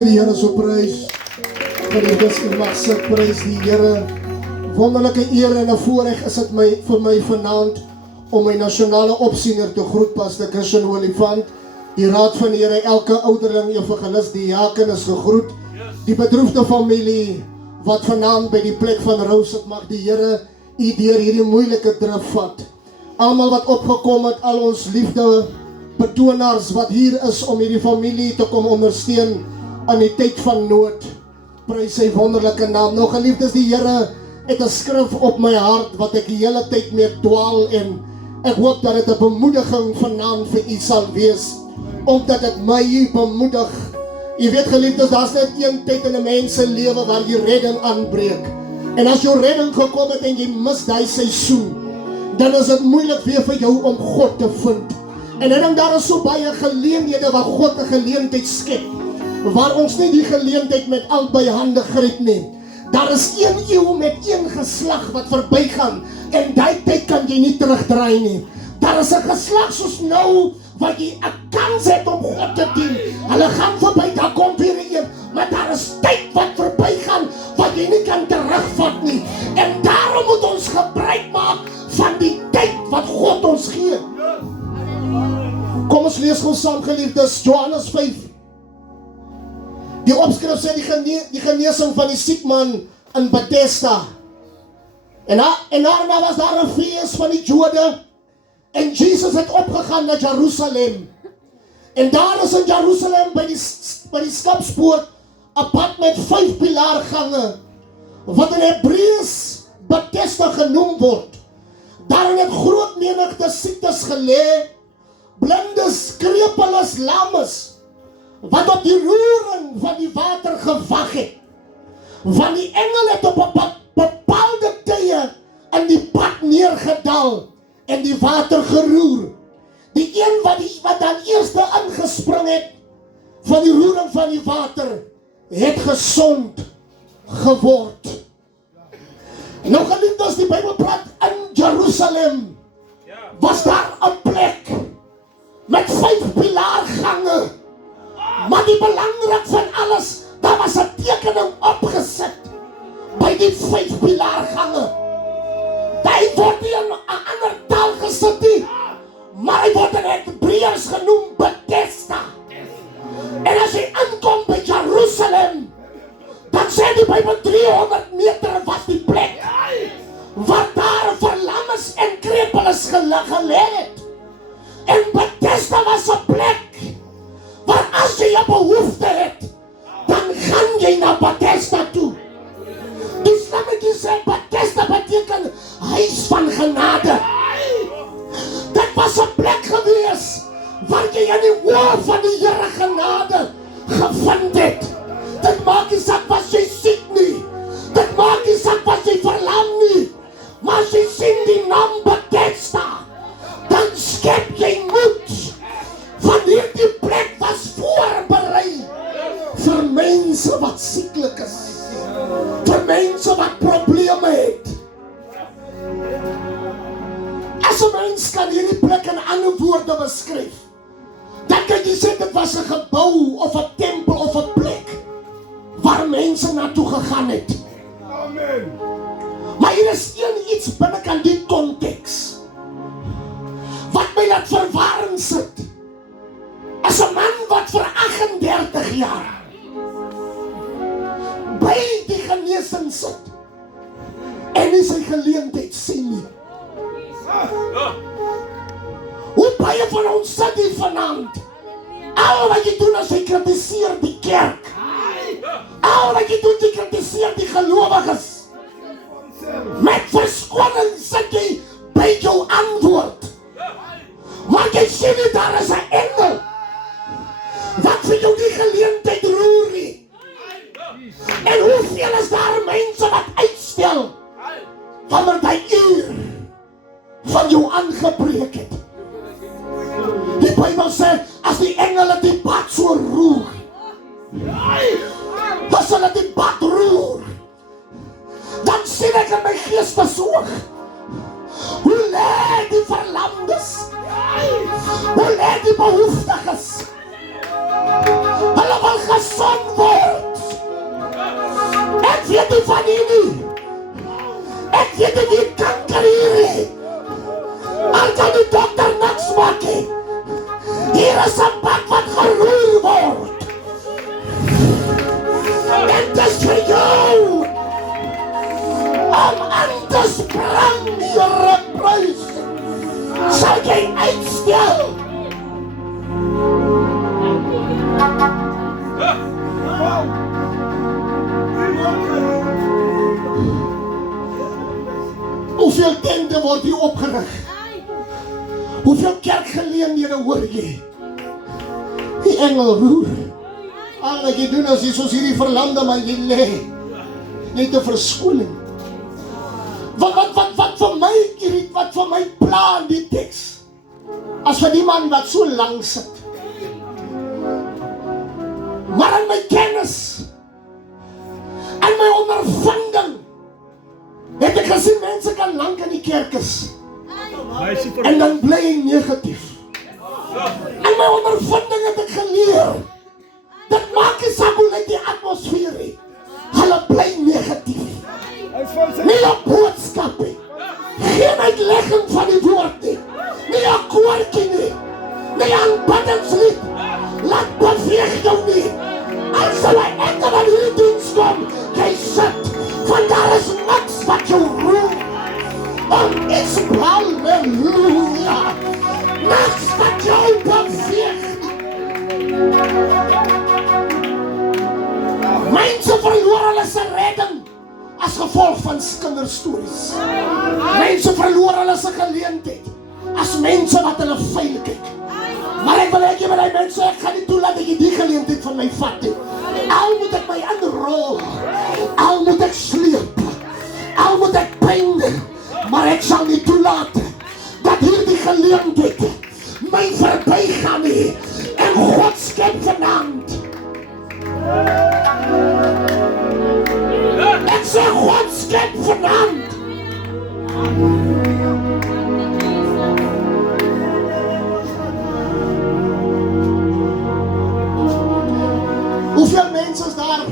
Die Here so prys, geliefdes, u mag sit, prys die Here. Wonderlike eer en 'n voorreg is dit vir my vanaand om my nasionale opsiener te groet, Pastor Christian Olifant. Die raad van die Here, elke ouderling, evangelis, diaken is gegroet. Die bedroefde familie wat vanaand by die plek van rou sit, mag die Here u deur hierdie moeilike drif vat. Almal wat opgekom het, al ons liefde betonaars wat hier is om hierdie familie te kom ondersteun in die tyd van nood, prys sy wonderlike naam. Nou geliefdes, die Here het 'n skrif op my hart wat ek die hele tyd mee dwaal, en ek hoop dat dit 'n bemoediging vanaand vir u sal wees, omdat dit my bemoedig. Jy weet geliefdes, daar's net een tyd in 'n mens se lewe waar die redding aanbreek. En as jou redding gekom het en jy mis daai seisoen, dan is dit moeilik weer vir jou om God te vind. En ek dink daar is so baie geleenthede waar God 'n geleentheid skep, waar ons nie die geleentheid met albei hande gryp nie. Daar is een eeu met een geslag wat verbygaan, en daai tyd kan jy nie terugdraai nie. Daar is 'n geslag soos nou, wat jy 'n kans het om God te dien. Hulle gaan verby, daar kom weer een, maar daar is tyd wat verbygaan, wat jy nie kan terugvat nie. En daarom moet ons gebruik maak van die tyd wat God ons gee. Kom ons lees gewoon saam, geliefdes, Johannes 5. Die opskrif sê die genesing van die siekman in Bethesda. En daarna was daar 'n fees van die Jode, en Jesus het opgegaan na Jerusalem. En daar is in Jerusalem by die skipspoort 'n pad met 5 pilaargange, wat in Hebreëus Bethesda genoem word. Daarin het groot menigte siektes gelê, blindes, krepeles, lammes, wat op die roering van die water gewag het. Want die engel het op 'n bepaalde tye in die pad neergedaal en die water geroer. Die een wat dan eerste ingespring het van die roering van die water, het gesond geword. Nou geliefdes, die Bybel praat, in Jerusalem was daar 'n plek met 5 pilaargange. Maar die belangrijk van alles, daar was 'n tekening opgeset by die 5 pilaargange. Hy word nie in 'n ander taal gesit nie, maar hy word in Hebreëus genoem Bethesda. En as jy aankom by Jerusalem, dan sê die Bybel 300 meter was die plek waar daar vir lammes en krepeles gelê het. En Bethesda was 'n plek waar as jy 'n behoefte het, dan gaan jy na Bethesda toe. Die slammetjie sê Bethesda beteken huis van genade. Dit was 'n plek gewees waar jy in die oë van die Here genade gevind het. Dit maak nie saak wat jy siek nie. Dit maak nie saak wat jy verlam nie. Maar as jy sien die naam Bethesda, dan skep jy moed. Want hierdie plek was voorberei vir mense wat sieklik is, vir mense wat probleme het. As 'n mens kan hierdie plek in ander woorde beskryf, dan kan jy sê dit was 'n gebou of 'n tempel of 'n plek waar mense naartoe gegaan het. Amen. Maar hier is iets binnekant die konteks wat my laat verwarring sit. As 'n man wat vir 38 jaar by die genesing sit en nie sy geleentheid sien nie. Hoe baie van ons sit hier vanaand, al wat jy doen is jy kritiseer die kerk. Al wat jy doen, jy kritiseer die gelowiges. Met verskoning sit jy by jou antwoord. Maar jy sien nie, daar is 'n engel wat vir jou die geleentheid roer nie. En hoeveel is daar mense wat uitstel wanneer die uur van jou aangebreek het? Die Bybel sê, as die engele die pad so roer, as hulle die pad roer, dan sien ek in my geestesoog, hoe lê die verlamdes, hoe lê die behoeftiges. Hulle wil gesond word. weet nie van hier nie. Ek weet nie wie kanker hier nie. Al kan die dokter niks maak nie. Hier is 'n pad wat geroer word. En dit is vir jou. Om aan te spring, Here, prys. Sal jy uitstel? Hoeveel tente word hier opgerig? Hoeveel kerkgeleenthede hoor jy? Die engel roer. Al wat jy doen as jy soos hierdie verlamde man jy lê. Jy het 'n verskoning. Wat vir my irrit, wat vir my pla in die teks? As vir die man wat so lang sit. Maar in my kennis, in my ondervinding, het ek gesien mense kan lank in die kerk is. En dan bly hy negatief. In my ondervinding het ek geleer, dit maak nie saak hoe lyk die atmosfeer nie. Hulle bly negatief. Nie 'n boodskap nie. Geen uitlegging van die woord nie. Nie 'n koortjie nie. Nie 'n aanbiddingslied. Laat beweeg jou nie. As jy ek aan hierdie diens kom, jy sit, want daar is niks wat jou roer. Want is halleluja. Niks wat jou beweeg. Mense verloor hulle se redding as gevolg van kinderstories. Mense verloor hulle se geleentheid as mense wat hulle vuil kyk. Maar ek wil hê met die mense, ek gaan nie toelaat dat jy die geleentheid van my vat nie. Al moet ek my inrol, al moet ek sleep, al moet ek pyn, maar ek sal nie toelaat dat hierdie geleentheid my verbygaan nie. En God skep vanaand. Ek sê God skep vanaand. Hoeveel mense is daar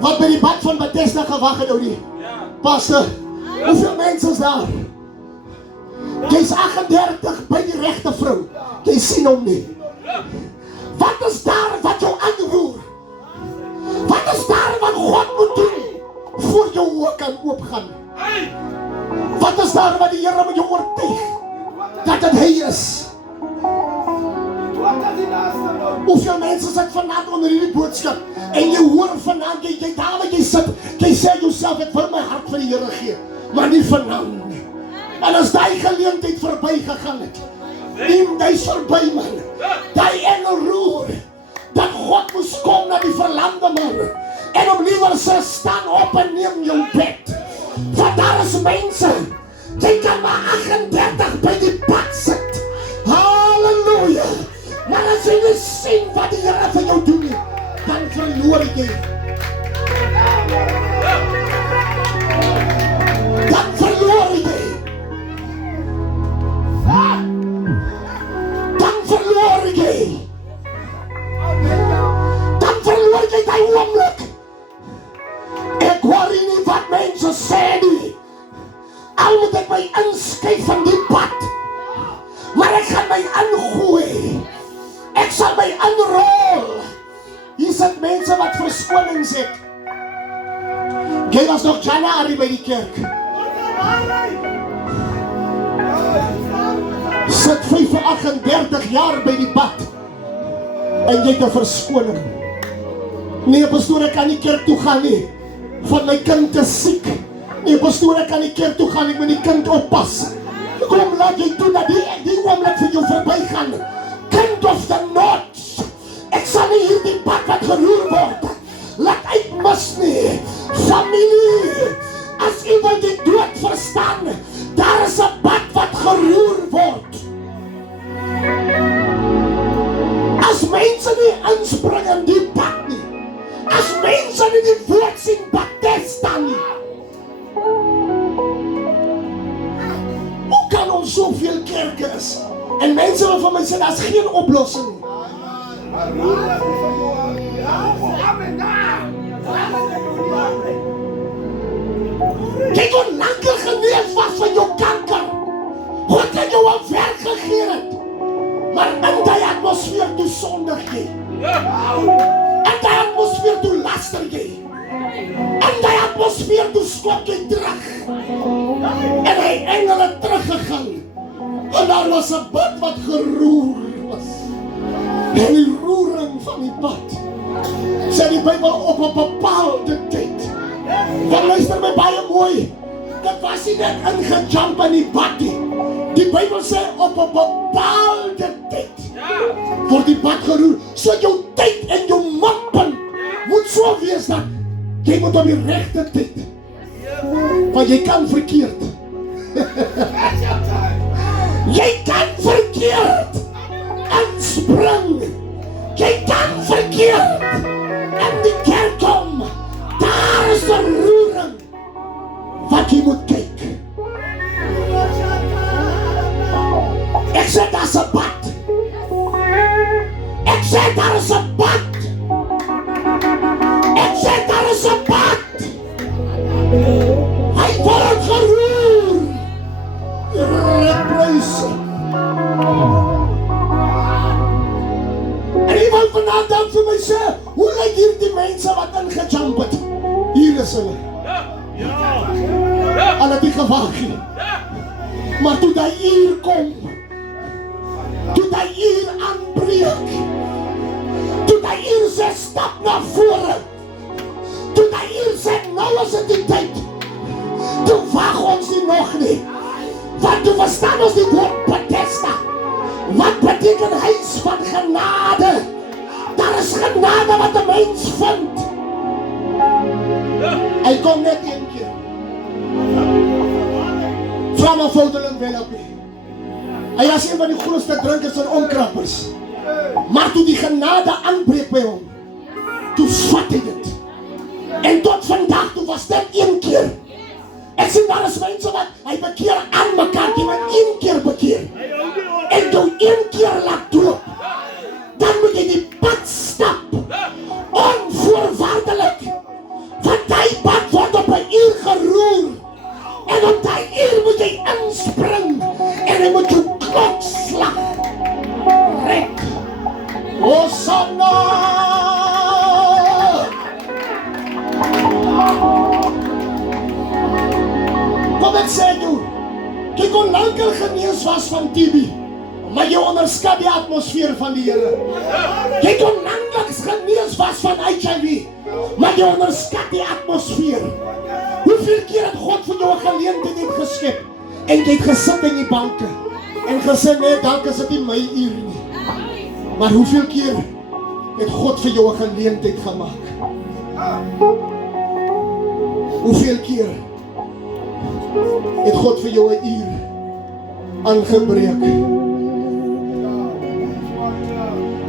wat by die bad van Bethesda gewag het, Oudie? Pastor, hoeveel mense is daar? Jy's 38 by die regte vrou. Jy sien hom nie. Wat is daar wat jou aanroer? Wat is daar wat God moet doen voor jou oë kan oopgaan? Wat is daar wat die Here met jou oortuig dat dit hy is? Hoeveel mense sit vanaand onder hierdie boodskap en jy hoor vanaand, jy daar wat jy sit, jy sê jouself, ek wil my hart vir die Here gee, maar nie vanaand nie. En as die geleentheid verby gegaan het, neem die verby man, die engel roer, dat God moes kom na die verlamde man, en om liewer sê, staan op en neem jou bed, want daar is mense, jy kan maar 38 by die pad sit, halleluja, maar as jy nie sien wat die Here vir jou doen, dan verloor jy. Dan verloor jy. Dan verloor jy. Dan verloor jy die oomblik. Ek hoor nie wat mense sê nie. Al moet ek my inskyf van die pad, maar ek gaan my ingooi. Ek sal my inrol. Hier sit mense wat verskonings het. Jy was nog Januarie by die kerk. Sit 38 jaar by die pad en jy het 'n verskoning. Nee, pastoor, ek kan nie kerk toe gaan nie, want my kind is siek. Nee, pastoor, ek kan nie kerk toe gaan, ek moet die kind oppas. Kom, laat jy toe dat die oomblik vir jou verbygaan. Kind of the North, ek sal nie hierdie pad wat geroer word laat uitmis nie. Familie, as iemand die dood verstaan, daar is 'n pad wat geroer word. As mense nie inspring in die pad nie, as mense nie die woord sien Bethesda nie, hoe kan ons soveel kerke is en mense wat van my sê, daar is geen oplossing nie. daar was 'n bad wat geroer was. En die roering van die bad, sê die Bybel op 'n bepaalde tyd. Want luister my baie mooi, dit was nie net ingejump in die bad nie. Die Bybel sê op 'n bepaalde tyd word die bad geroer. So jou tyd en jou mikpunt moet so wees dat jy moet op die regte tyd. Want jy kan verkeerd. Jy kan verkeerd inspring. Jy kan verkeerd in die kerk kom. Daar is 'n roering wat jy moet kyk. Ek sê daar is 'n pad. Ek sê daar is 'n pad. Ek sê daar is 'n pad. Hy word geroer. Reprys. En iemand vanavond dan vir my sê, hoe lyk hier die mense wat ingejump het? Hier is hulle. Hulle het nie gewaag nie. Maar toe die uur kom, toe die uur aanbreek, toe die uur sê stap na vore, toe die uur sê nou is dit die tyd, toe wag ons nie nog nie. Want toe verstaan ons die woord Bethesda. Wat beteken huis van genade? Daar is genade wat 'n mens vind. Hy kom net een keer. Vra maar Voudeling wel op. Hy was een van die grootste drinkers en omkrappers. Maar toe die genade aanbreek by hom, toe vat hy dit. En tot vandag toe was dit een keer. Ek sien daar is mense wat hy bekeer aan mekaar, die met een keer bekeer. En toe een keer laat doop, dan moet jy die pad stap, onvoorwaardelik. Want die pad word op 'n uur geroer, en op die uur moet jy inspring, en hy moet jou klokslag rek. Hosanna! Kom ek sê jou, jy kon lankal genees was van TB, maar jy onderskat die atmosfeer van die Here. Jy kon lankal genees was van HIV, maar jy onderskat die atmosfeer. Hoeveel keer het God vir jou 'n geleentheid geskep, en jy het gesit in die banke, en gesê, nee, dank is dit nie my uur nie. Maar hoeveel keer het God vir jou 'n geleentheid gemaak? Hoeveel keer het God vir jou 'n uur aangebreek?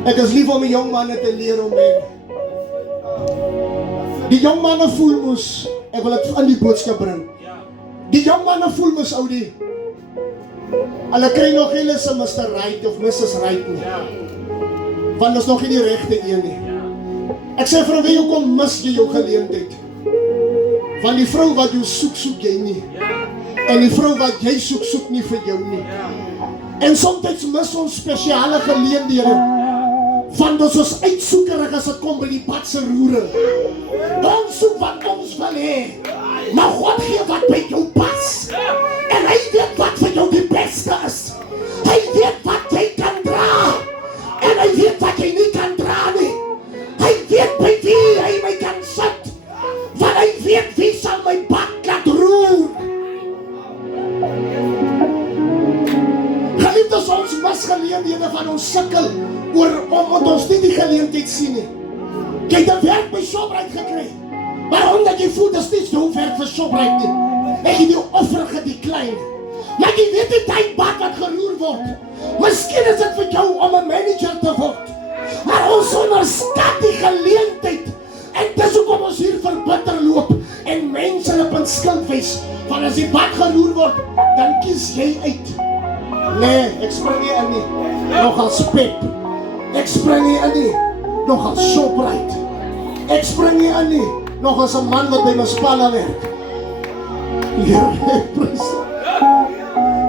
Ek is lief om die jong manne te leer om my. Die jong manne voel moes, ek wil dit aan die boodskap bring. Die jong manne voel moes, oudie, hulle kry nog nie hulle Mr. Right of Mrs. Right nie. Want dit is nog nie die regte een nie. Ek sê vir wie hoekom mis jy jou geleentheid? Want die vrou wat jy soek, soek jy nie. En die vrou wat jy soek, soek nie vir jou nie. En soms mis ons spesiale geleenthede. Want ons is uitsoekerig as dit kom by die badse roere. Ons soek wat ons wil hê. Maar God gee wat by jou pas. En hy weet wat vir jou die beste is. Hy weet wat jy kan dra. En hy weet wat jy nie kan dra nie. Hy weet by wie hy my kan sit. Want hy weet wie sal my bad laat roer. Geliefdes, ons mis geleenthede van ons sukkel omdat ons nie die geleentheid sien nie. Jy het 'n werk by Shoprite gekry, maar omdat jy voel dis nie so werk vir Shoprite nie, ek het die offer gedecline. Maar jy weet die tyd bad wat geroer word. Miskien is dit vir jou om 'n manager te word. Maar ons onderskat die geleentheid. En dis hoekom ons hier verbitter loop en mense op 'n skuld wys. Want as die bad geroer word, dan kies jy uit. Nee, ek spring nie in nie. Nog als Pep. Ek spring nie in nie. Nog als Shoprite. Ek spring nie in nie. Nog als 'n man wat by my Spalla werk. Here, prys.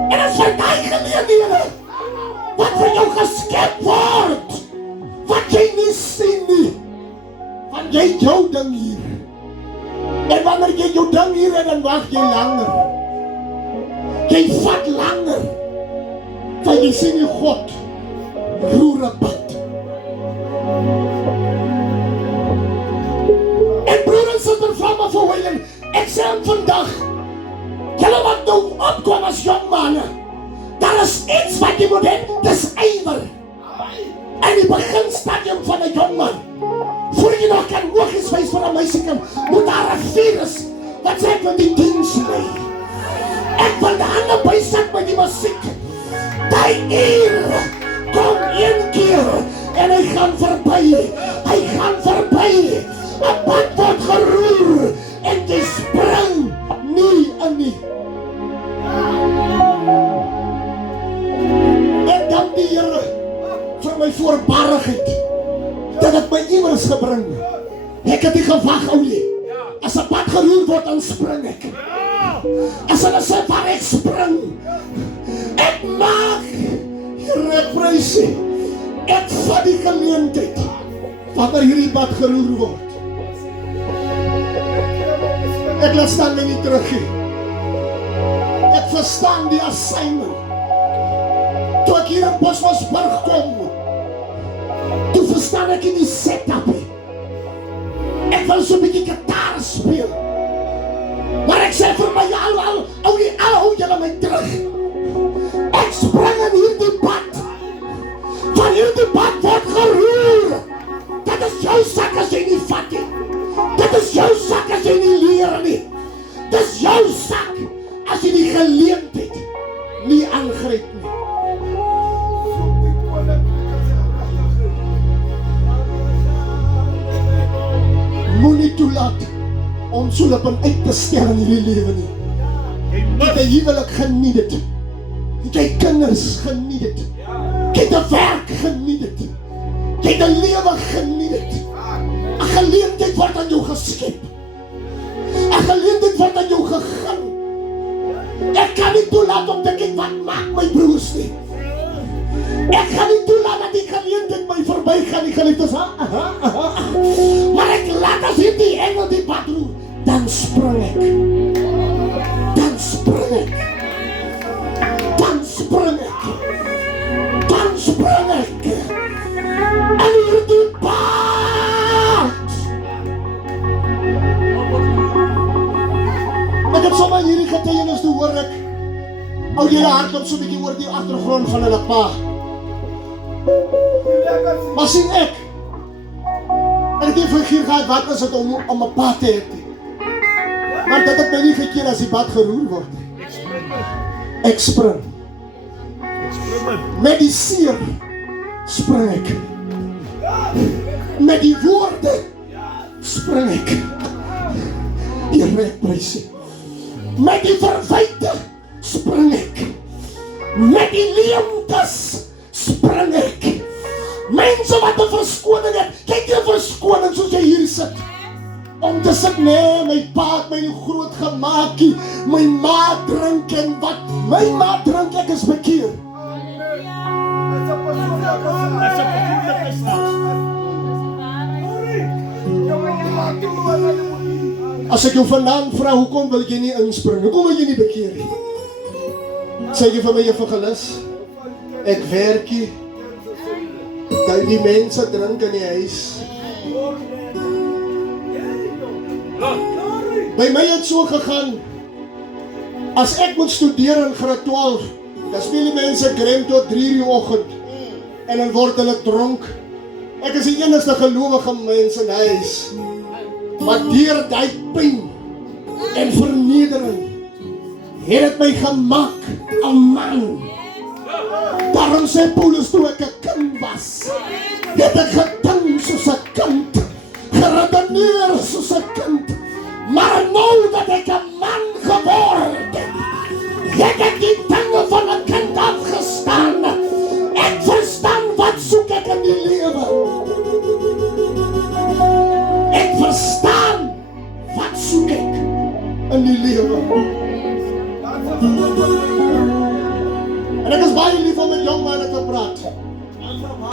En as vir die geleenthede wat vir jou geskep word, wat jy nie sien nie, want jy jou ding hier. En wanneer jy jou ding hier het, dan wag jy langer. Jy vat langer. Want jy sien die God roer 'n pad. En broer en suster, vra maar vir William, ek sê hom vandag, julle wat nou opkom as jong manne, daar is iets wat jy moet hê, dis ywer. En die beginstadium van 'n jong man, voor jy nog kan oogies wys vir 'n meisiekind, moet daar 'n virus wat sê van die diens lê. Ek wil die hande bysit met die musiek. Die eer kom een keer en hy gaan verby. Hy gaan verby. 'n pad word geroer en jy spring nie in nie. Ek dank die Here vir my voorbarigheid dat het my iewers gebring. Ek het nie gewag, oulie. As 'n pad geroer word, dan spring ek. As hulle sê waar ek spring, ek maak, Here, ek prys U. Ek vat die geleentheid wanneer hierdie pad geroer word. Ek laat staan my nie terug nie. Ek verstaan die assignment. Toe ek hier in Bosmosburg kom, toe verstaan ek in die setup. Ek wil so 'n bietjie gitaar speel. Maar ek sê vir my, hou julle my terug. Ek spring in hierdie pad. Van hierdie pad word geroer. Dit is jou sak as jy nie vat nie. Dit is jou sak as jy nie leer nie. Dit is jou sak as jy die geleentheid nie aangryp nie. Moenie toelaat om so lippen uit te stel in hierdie lewe nie. Jy het 'n huwelik geniet dit. Jy het kinders geniet dit. Jy het 'n werk geniet dit. Jy het 'n lewe geniet dit. 'n geleentheid word aan jou geskep. 'n geleentheid word aan jou gegee. Ek kan nie toelaat om te kyk wat maak my broers nie. Ek gaan nie toelaat dat die geleentheid my verby gaan. Die geliefdes, maar ek laat as hierdie engel die pad roer, dan spring ek. Dan spring ek. Dan spring ek. Dan spring ek. En hierdie pad. Ek het sommer hierdie getuienis toe hoor ek. Ou julle hardloop so 'n bietjie oor die agtergrond van hulle pa. Maar sien ek het nie vergeet gehad wat is het om 'n pad te hê. Maar dit het my nie gekeer as die pad geroer word. Ek spring. Met die seer spring ek. Met die woorde spring ek. Here, ek prys U. Met die verwyte spring ek. Met die leemtes spring ek. Mense wat 'n verskoning het, kyk jy 'n verskoning soos jy hier sit. Om te sê, nee, my pa het my nie groot gemaak nie. My ma drink en wat my ma drink, ek is bekeer. As ek jou vandaan vra, hoekom wil jy nie inspring? Hoekom wil jy nie bekeer nie? Sê jy vir my evangelis, ek werk hier. Dat die mense drink in die huis. By my het so gegaan, as ek moet studeer in graad 12, dan speel die mense grem tot 3 uur oggend, en dan word hulle dronk. Ek is die enigste gelowige mens in huis, maar deur die pyn en vernedering, het het my gemaak 'n man. Daarom sê Paulus, toe ek 'n kind was, het ek gedink soos 'n kind, geredeneer soos 'n kind, maar nou dat ek 'n man geword het ek die dinge van 'n kind afgestaan. Ek verstaan wat soek ek in die lewe. Ek verstaan wat soek ek in die lewe. En ek is baie lief om met jong manne te praat.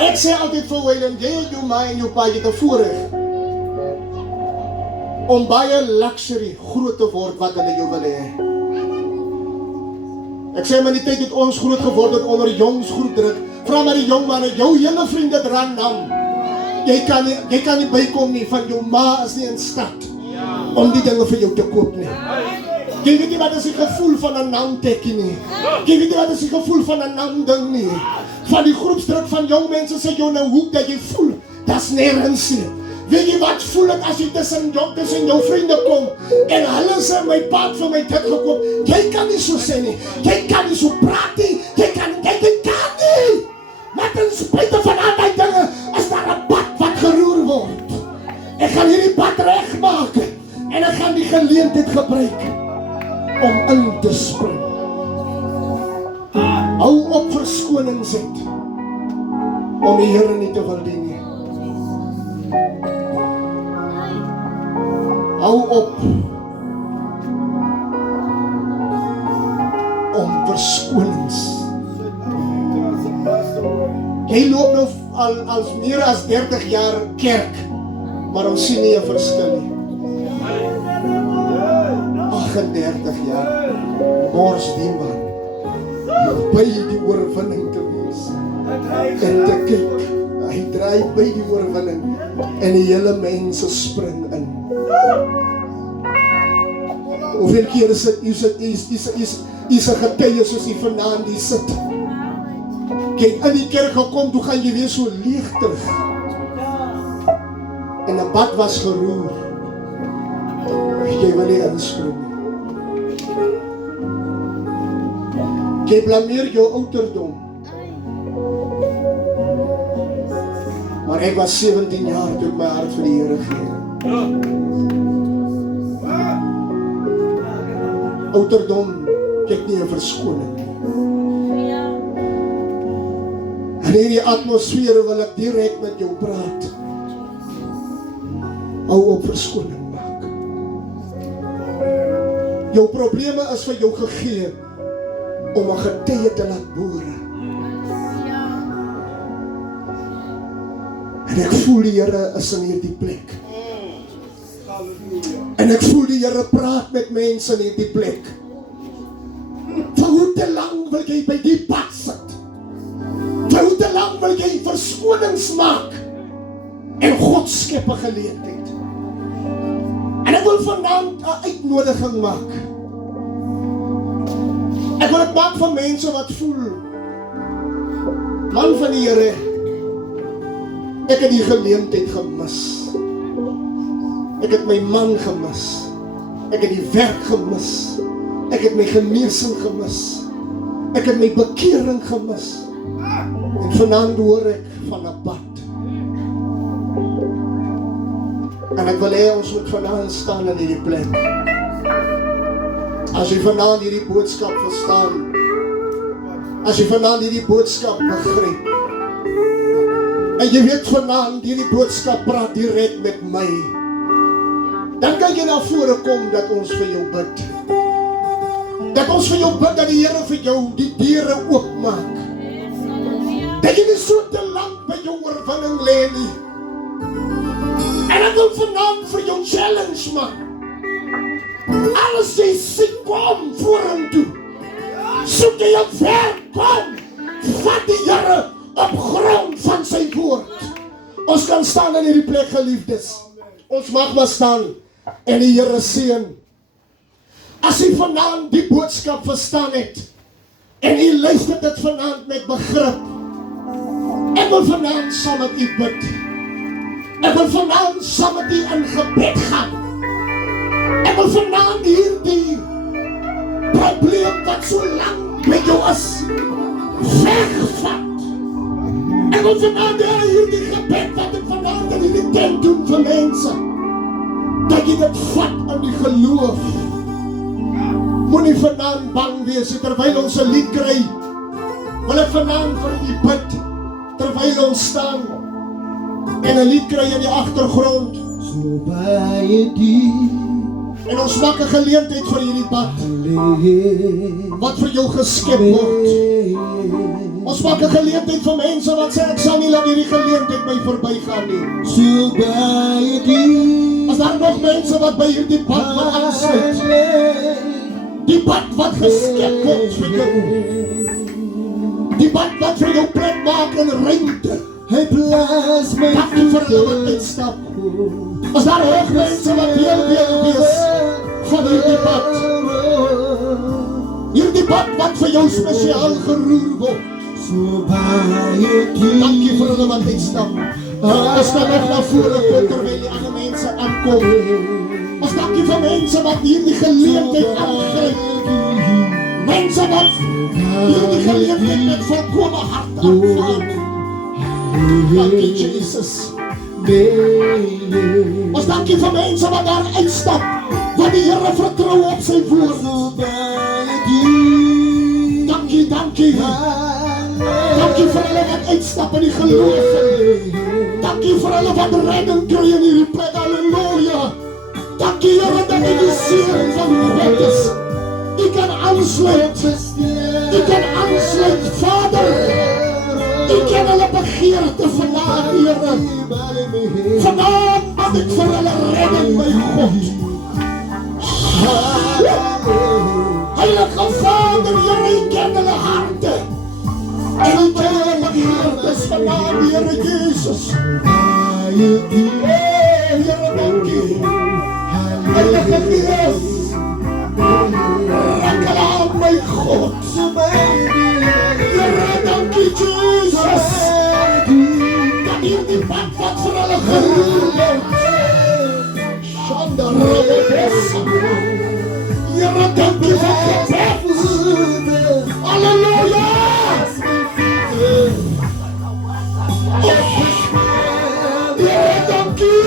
Ek sê altyd vir William, jy en jou ma en jou pa het 'n voorreg om baie luxury groot te word wat hulle jou wil hê. Ek sê maar die tyd het ons groot geword het onder jongs groep druk. Vra maar die jong manne, jou hele vriende dran nam. Jy kan nie bykom nie, van jou ma is nie in staat om die dinge vir jou te koop nie. Jy weet nie wat is die gevoel van 'n naamtekkie nie. Jy weet nie wat is die gevoel van 'n naamding nie. Van die groepsdruk van jong mense sê jou nou hoek dat jy voel, dat's nergens nie. Weet jy wat voel ek as jy tussen jou vriende kom en hulle sê my pa het vir my dit gekoop. Jy kan nie so sê nie. Jy kan nie so praat nie. Jy kan nie. Maar ten spyte van al die dinge is daar 'n pad wat geroer word. Ek gaan hierdie pad regmaak en ek gaan die geleentheid gebruik om in te spring. Hou op verskonings het om die Here nie te wil dien nie. Hou op om verskonings. Jy loop nou al meer as 30 jaar kerk, maar ons sien nie 'n verskil nie. 38 jaar, mors die man, by die oorwinning te wees, en te kyk, hy draai by die oorwinning, en die hele mense spring in. Hoeveel keer is een getuie soos die vanaand die sit. Kijk, in die kerk gekom, toe gaan jy weer so leeg terug. En 'n bad was geroer. Jy wil nie inspring. Jy blameer jou ouderdom. Maar ek was 17 jaar toe ek my hart vir die Here gee. Ouderdom, kyk nie 'n verskoning nie. In hierdie atmosfeer wil ek direk met jou praat. Hou op verskoning maak. Jou probleme is vir jou gegee om 'n getuie te laat boor. En ek voel die Here is in hierdie plek. En ek voel die Here praat met mense in hierdie plek. Vir hoe te lang wil jy by die pad sit? Vir hoe te lang wil jy verskonings maak? En God skep 'n geleentheid. En ek wil vanaand 'n uitnodiging maak. Ek wil dit maak vir mense wat voel, man van die Here, ek het die geleentheid gemis. Ek het my man gemis. Ek het die werk gemis. Ek het my genesing gemis. Ek het my bekering gemis. En vanaand hoor ek van 'n pad. En ek wil hê ons moet vanaand staan in hierdie plek. As jy vanaand hierdie boodskap verstaan, as jy vanaand hierdie boodskap begryp, en jy weet vanaand hierdie boodskap praat direk met my, dan kan jy na vore kom dat ons vir jou bid. Dat ons vir jou bid dat die Here vir jou die deure oopmaak. Dat jy nie so te lank by jou oorwinning lê nie. En ek wil vanaand vir jou challenge maak. Alles jy sien kom vorentoe. Soek jy op ver kom. Vat die Here op grond van sy woord. Ons kan staan in hierdie plek, geliefdes. Ons mag maar staan en die Here seën. As jy vanaand die boodskap verstaan het en jy luister dit vanaand met begrip, ek wil vanaand saam met u bid. Ek wil vanaand saam met u in gebed gaan. Ek wil vanaand hierdie probleem wat so lang met jou is, wegvat. Ek wil vanaand hierdie gebed wat ek vanaand in die tent doen vir mense, dat jy dit vat in die geloof. Moenie vanaand bang wees terwyl ons 'n lied kry. Wil ek vanaand vir u bid terwyl ons staan en 'n lied kry in die agtergrond. So baie diep. En ons maak 'n geleentheid vir hierdie pad wat vir jou geskep word. Ons maak 'n geleentheid vir mense wat sê ek sal nie laat hierdie geleentheid my verbygaan nie. So baie diep. As daar nog mense wat by hierdie pad wil aansluit, Die pad wat geskep word vir jou. Die pad wat vir jou plek maak in ruimte. Hy plaas my Dankie vir hulle wat uitstap. As daar hoog mense wat deel wees van hierdie pad. Hierdie pad wat vir jou spesiaal geroer word. so baie diep. Dankie vir hulle wat uitstap. As daar nog na vore kom terwyl die ander mense aankom. As dankie vir mense wat hierdie geleentheid aangryp. Mense wat hierdie geleentheid met volkome hart aanvaar. Dankie Jesus. Ons dankie vir mense wat daar uitstap, wat die Here vertrou op sy woord. Dankie, dankie. Dankie vir hulle wat uitstap in die geloof. Dankie vir hulle wat redding kry in hierdie plek. Halleluja. Dankie Here dat U die seën van God is. U kan aansluit. U kan aansluit, Vader. U ken hulle begeerte vandaag, Here. Vandaag bid ek vir hulle redding, my God. Heilige Vader, Here, U ken hulle harte. En U ken hulle begeertes vandaag, Here Jesus. Here, dankie. Heilige Gees, raak hulle aan, my God. Here, dankie Jesus. Dat hierdie pad wat vir hulle geroer word. Shanda Rababessa. Here, dankie vir gebed. Halleluja. Here, dankie.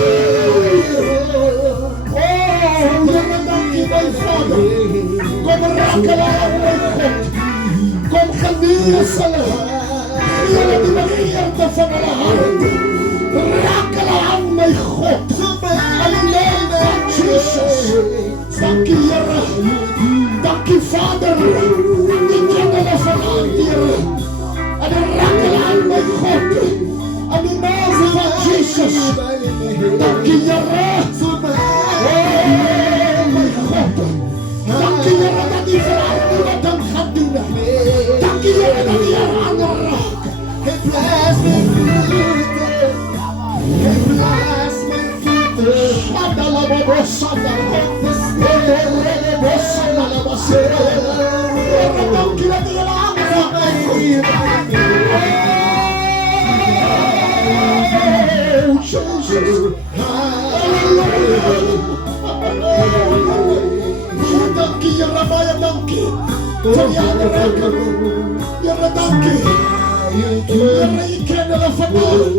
Here, dankie my Vader. Kom raak hulle aan, my God. Kom genees hulle. Here, die begeerte van hulle hart. Raak hulle aan, my God. In die naam van Jesus. Dankie, Here. Dankie, Vader. U ken hulle vanaand, Here. En raak hulle aan, my God. In die naam van Jesus. Dankie, Here. My God. Dankie, Here, dat U vanaand wat dan gaan doen. Dankie, Here, dat U aanraak. Dankie, Here, baie dankie vir die aanraking. Here, dankie. Here, U ken hulle vanavond.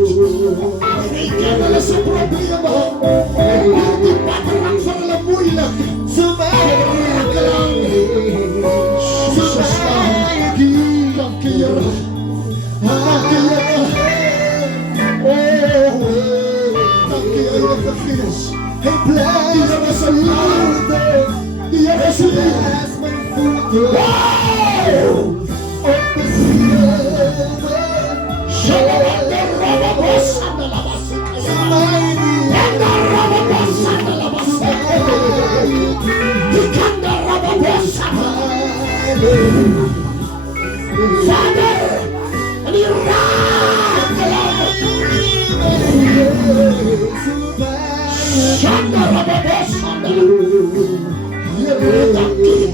U ken hulle se probleme. Die pad raak vir hulle moeilik. Raak hulle aan. Jesus naam. Dankie, Here. Dankie, Here. Dankie, Heilige Gees. Die Here is een liefde. Die Here is een liefde. Wow! Vader, en die raak Shanda Rababosanda. Here, dankie.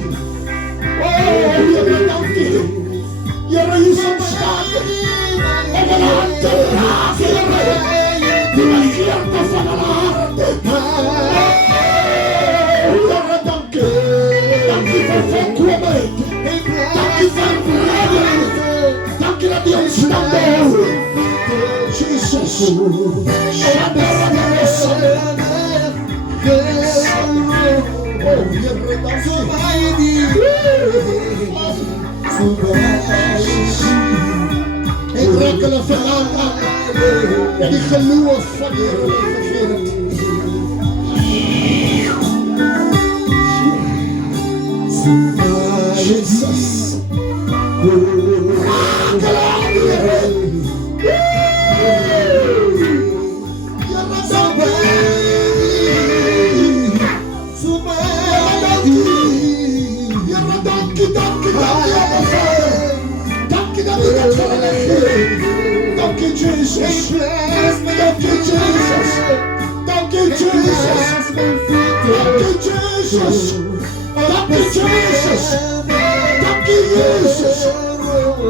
Here, dankie. Here, U is in staat om hulle hart te raak, Here. Die begeerte van hulle hart. Here, dankie. Dankie vir volkomenheid. Dankie vir redding. Dankie dat U ons stand hou. Jesus. Shanda Rababosanda. Here, dankie. Ek raak hulle vanavond aan en die geloof van die Here gegeven. Jesus. Raak hulle aan, Here. Here, Jesus. Thank you, Jesus. Thank you, Jesus.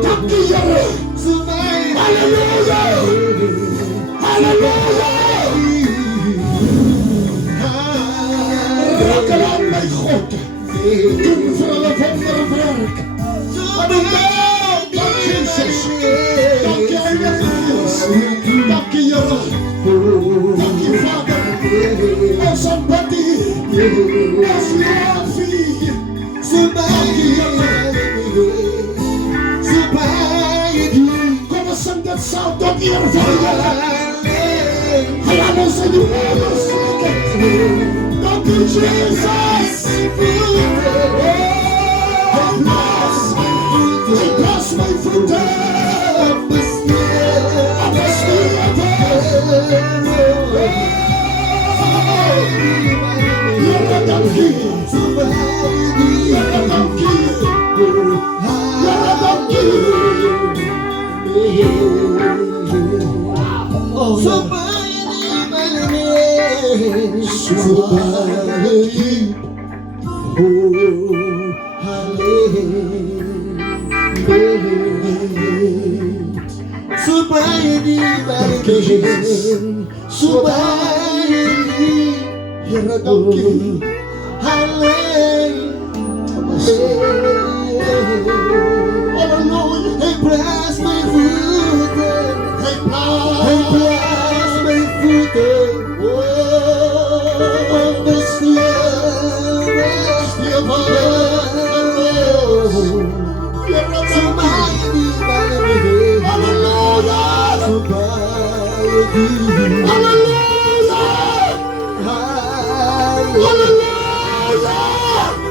Thank you, Yahweh. Hallelujah. Hallelujah. Rakelaan my God. Doen vir hulle wonderwerk. In die naam van Jesus. Dank jy, Heilige Gees. Dank jy, Here. Dank jy, Vader. Ons aanbid U. Ons loof U. Dank jy, Here. Kom ons sing dit saam tot eer van die Here. Hy aan ons in die hemel spreek. Dank jy, Jesus. Hy pas my voete. Here, dank jy. Here, dank jy. Here, dank jy.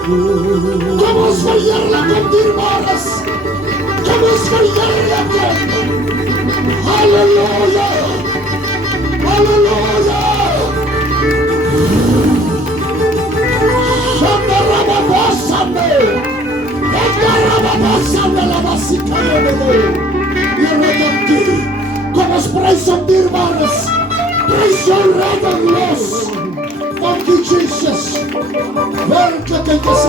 Kom ons verheerlik hom, dierbares. Kom ons verheerlik hom. Halleluja. Halleluja. Shandarababasande. Shandarababasande labasikayebele. Here, dank U. Kom ons prys hom, dierbares. Prys jou redder los. Dank U, Jesus. Werklikheid is